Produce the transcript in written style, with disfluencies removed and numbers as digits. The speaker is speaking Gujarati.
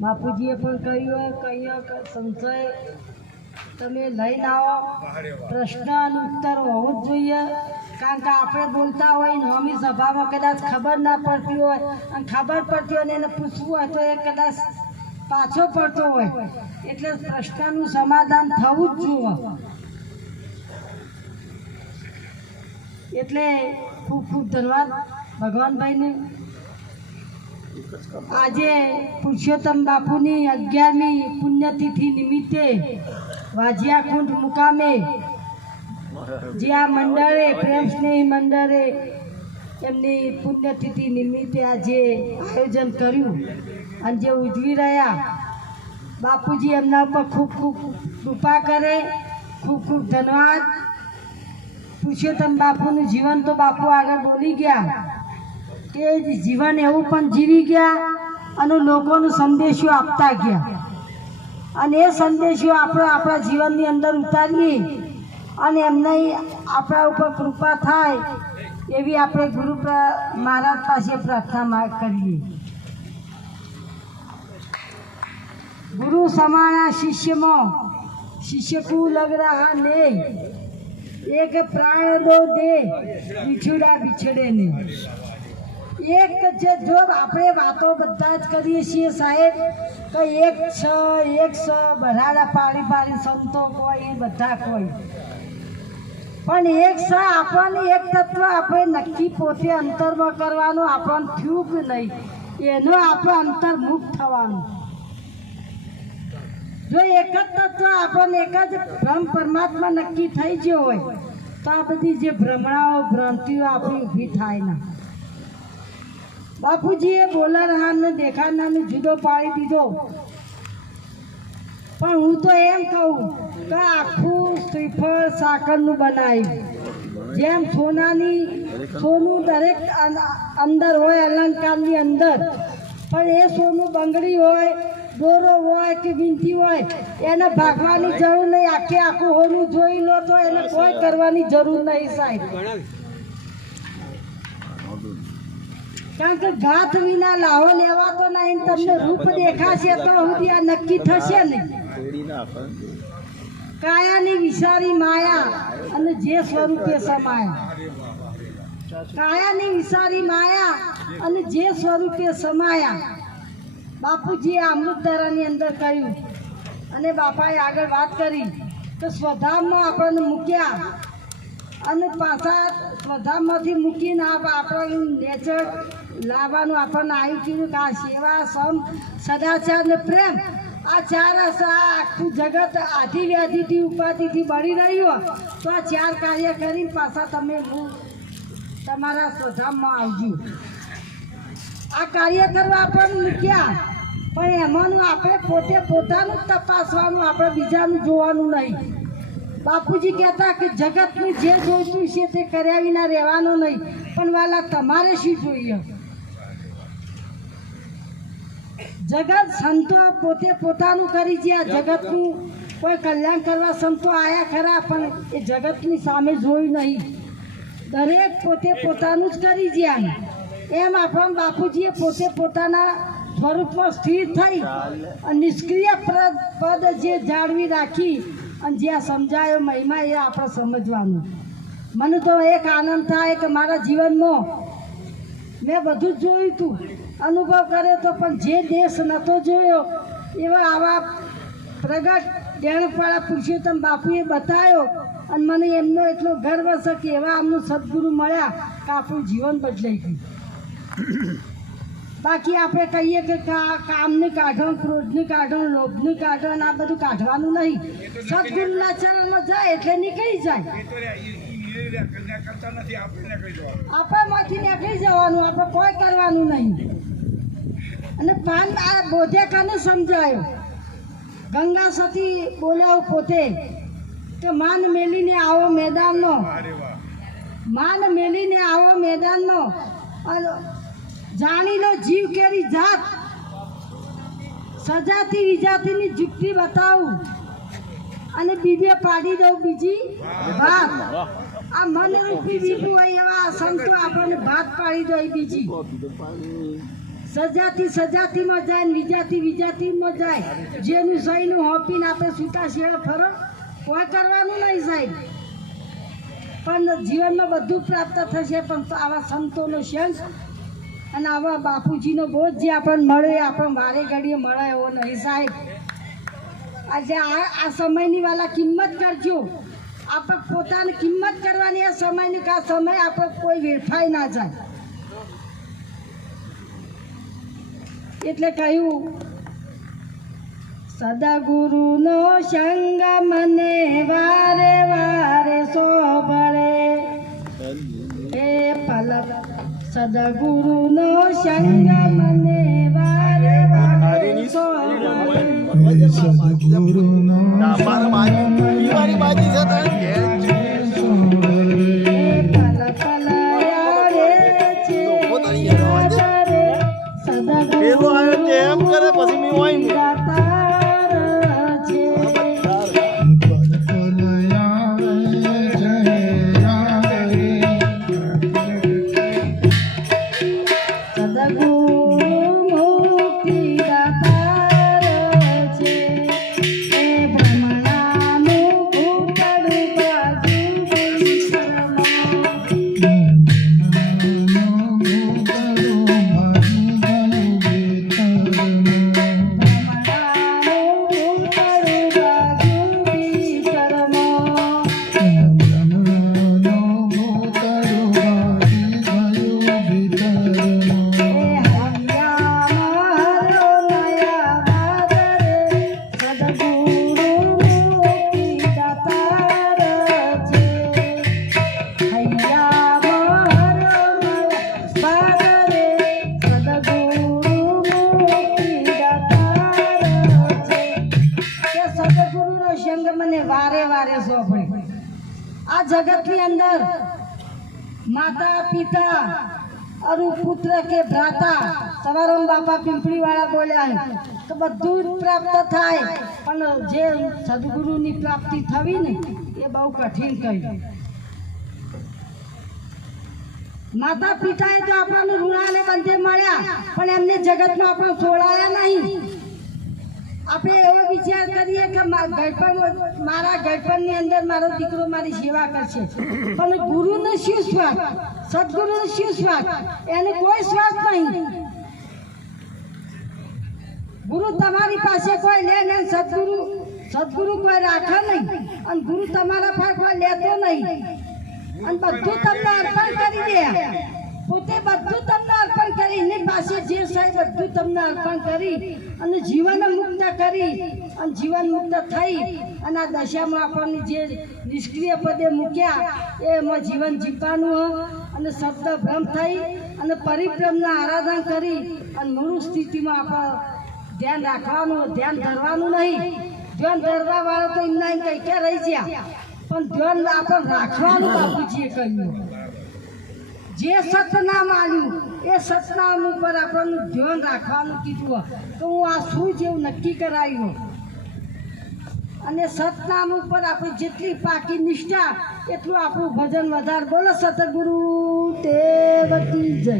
બાપુજીએ પણ કહ્યું કંઈક સંશય તમે લઈને આવો, પ્રશ્ન અને ઉત્તર હોવો જ જોઈએ. કારણ કે આપણે બોલતા હોય ને અમી સભામાં કદાચ ખબર ના પડતી હોય અને ખબર પડતી હોય ને એને પૂછવું હોય તો એ કદાચ પાછો પડતો હોય, એટલે પ્રશ્નનું સમાધાન થવું જ જોઈએ. એટલે ખૂબ ખૂબ ધન્યવાદ ભગવાનભાઈને. આજે પુરુષોત્તમ બાપુની 11મી પુણ્યતિથિ નિમિત્તે વાજિયાકુંડ મુકામે જે આ મંડળે પ્રેમ સ્નેહી મંડળે એમની પુણ્યતિથિ નિમિત્તે આજે આયોજન કર્યું અને જે ઉજવી રહ્યા, બાપુજી એમના ઉપર ખૂબ ખૂબ કૃપા કરે. ખૂબ ખૂબ ધન્યવાદ. પુરુષોત્તમ બાપુનું જીવન તો બાપુ આગળ બોલી ગયા કે જીવન એવું પણ જીવી ગયા અને લોકોનો સંદેશો આપતા ગયા, અને એ સંદેશો આપણે આપણા જીવનની અંદર ઉતારીએ અને એમને આપણા ઉપર કૃપા થાય એવી આપણે ગુરુ મહારાજ પાસે પ્રાર્થના કરીએ. ગુરુ સમાના શિષ્યમાં शिष्य को लग रहा नहीं, एक प्राण दो दे बिछड़ा बिछड़े नहीं. एक जो આપણે વાતો બધા જ કરીએ છીએ સાહેબ કે એક બધાના પાડી પાડી સંતો કોઈ બધા કોઈ, પણ એક આપણને એક તત્વ આપણે નક્કી પોતે અંતરમાં કરવાનું આપણને થયું કે નહીં એનો આપણે અંતર્મુખ થવાનું. જો એક જ તત્વ આપણને એક જ બ્રહ્મ પરમાત્મા નક્કી થઈ ગયો હોય તો આ બધી જે ભ્રમણાઓ ભ્રાંતિઓ આપણી ઊભી થાય ના. બાપુજીએ બોલનારને દેખાડનારને જુદો પાડી દીધો, પણ હું તો એમ કહું કે આખું શ્રીફળ સાકરનું બનાવ્યું. જેમ સોનું દરેક અંદર હોય અલંકારની અંદર, પણ એ સોનું બંગડી હોય, દોરો હોય કે વિંટી હોય એને ભાગવાની જરૂર નહીં. આખું હોનું જોઈ લો તો એને કોઈ કરવાની જરૂર નહીં સાહેબ. કારણ કે ઘાત વિના લાવો લેવા તો નહીં. તમને રૂપ દેખાશે તો સુધી આ નક્કી થશે નહીં. કાયાની વિસારી માયા અને જે સ્વરૂપે સમાયા, કાયાની વિસારી માયા અને જે સ્વરૂપે સમાયા. બાપુજીએ અમૃતધારાની અંદર કહ્યું અને બાપાએ આગળ વાત કરી તો સ્વધામમાં આપણને મૂક્યા અને પાછા સ્વધામમાંથી મૂકીને આપણે નેચર લાવવાનું આપણને આવ્યું કીધું કે આ સેવા સમ સદાચાર ને પ્રેમ આ ચાર આખું જગત આધી વ્યાધિથી ઉપાધિથી બળી રહ્યું તો આ ચાર કાર્ય કરીને પાછા તમે તમારા સ્વધામમાં આવજો. આ કાર્ય કરવા આપણને મૂક્યા, પણ એમાંનું આપણે પોતે પોતાનું જ તપાસવાનું, આપણે બીજાનું જોવાનું નહીં. બાપુજી કહેતા કે જગતનું જે જોઈતું છે તે કર્યા વિના રહેવાનું નહીં, પણ વાલા તમારે શું જોઈએ? જગત સંતો પોતે પોતાનું કરી છે. આ જગતનું કોઈ કલ્યાણ કરવા સંતો આવ્યા ખરા, પણ એ જગતની સામે જોયું નહીં. દરેક પોતે પોતાનું જ કરી જ્યાં એમ આપણને બાપુજીએ પોતે પોતાના સ્વરૂપમાં સ્થિર થઈ અને નિષ્ક્રિય પદ જે જાળવી રાખી અને જ્યાં સમજાયો મહિમા એ આપણે સમજવાનું. મને તો એક આનંદ થાય કે મારા જીવનમાં મેં બધું જ જોયું હતું, અનુભવ કર્યો તો, પણ જે દેશ નહોતો જોયો એવા આવા પ્રગટ ડેણપાળા પુરુષોત્તમ બાપુએ બતાવ્યો અને મને એમનો એટલો ગર્વ છે કે એવા અમનું સદગુરુ મળ્યા કે આપણું જીવન બદલાઈ ગયું. બાકી આપણે કહીએ કે કામની કાઢો, ક્રોધની કાઢો, લોભની કાઢો, આ બધું કાઢવાનું નહીં. સદગુરુના ચરણમાં જાય એટલે નીકળી જાય. આપણામાંથી નીકળી જવાનું, આપણે કોઈ કરવાનું નહીં. અને પાન આ બોધે કાને સમજાયો, ગંગા સતી બોલાવો પોતે કે માન મેલીને આવો મેદાનનો, માન મેલીને આવો મેદાનનો, જાણી લો જીવ કેરી જાત, સજાતી વિજાતીની જુક્તિ બતાવું અને બીબે પાડી દઉં બીજી વાત. આ મન રૂપી બીબું હોય એવા સંતો આપણને ભાત પાડી દો બીજી. સજાતીમાં જાય ને વિજાતીમાં જાય. જેનું સહીનું હોપીને આપણે છૂટા શેડા ફરો કોઈ કરવાનું નહીં સાહેબ. પણ જીવનમાં બધું પ્રાપ્ત થશે, પણ આવા સંતોનો સંગ અને આવા બાપુજીનો બોધ જે આપણને મળે આપણને વારે ઘડીએ મળે એવો નહીં સાહેબ. આજે આ સમયની વાલા કિંમત કરજો. આપણે પોતાની કિંમત કરવાની આ સમયની, કે આ સમય આપણે કોઈ વેડફાઈ ના જાય. એટલે કહ્યું સદગુરુનો સંગ મને વારે વારે શોભળે. એ પલક સદગુરુનો સંગ મને વારે વારે શોભળે. સદગુરુનો એમ કરે પછી મેં હોય ને આ જગતની અંદર માતા પિતા અરુ પુત્ર કે ભ્રાતા સવારમાં બાપા પીંપળી વાળા બોલ્યા તો બધું જ પ્રાપ્ત થાય, પણ જે સદગુરુની પ્રાપ્તિ થવી ને એ બહુ કઠિન કહ્યું. માતા પિતાએ તો આપણને ઋણાને બંધે મળ્યા, પણ એમને જગતમાં આપણે છોડાયા નહીં. આપણે એવો વિચાર કરીએ કે મારા ગળપણની અંદર મારો દીકરો મારી સેવા કરશે, પણ ગુરુનો શું સ્વાર્થ, સદગુરુનો શું સ્વાર્થ? એને કોઈ સ્વાર્થ નહીં. ગુરુ તમારી પાસે કોઈ લે નહીં, સદગુરુ કોઈ રાખે નહીં, અને ગુરુ તમારા પાસે કોઈ લેતો નહીં, અને બધું તમને અર્પણ કરી દે. પોતે બધું તમને અર્પણ કરી, એની પાસે જે સાહેબ બધું તમને અર્પણ કરી અને જીવન મુક્ત કરી, અને જીવન મુક્ત થઈ અને આ દશામાં આપણને જે નિષ્ક્રિય પદે મૂક્યા એમાં જીવન જીવવાનું અને શબ્દ ભ્રમ થઈ અને પરિભ્રમના આરાધન કરી અને મૂળ સ્થિતિમાં આપણે ધ્યાન રાખવાનું, ધ્યાન ધરવાનું નહીં. ધ્યાન ધરવા વાળો તો એમના એમ કંઈ ક્યાં રહી ગયા, પણ ધ્યાન આપણે રાખવાનું. બાપુજીએ કહ્યું જે સતનામ આવ્યું એ સતનામ ઉપર આપણને ધ્યાન રાખવાનું કીધું. તો હું આ શું જેવું નક્કી કરાયું, અને સતનામ ઉપર આપણે જેટલી પાકી નિષ્ઠા એટલું આપણું ભજન વધારે. બોલો સતગુરુ દેવ કી જય.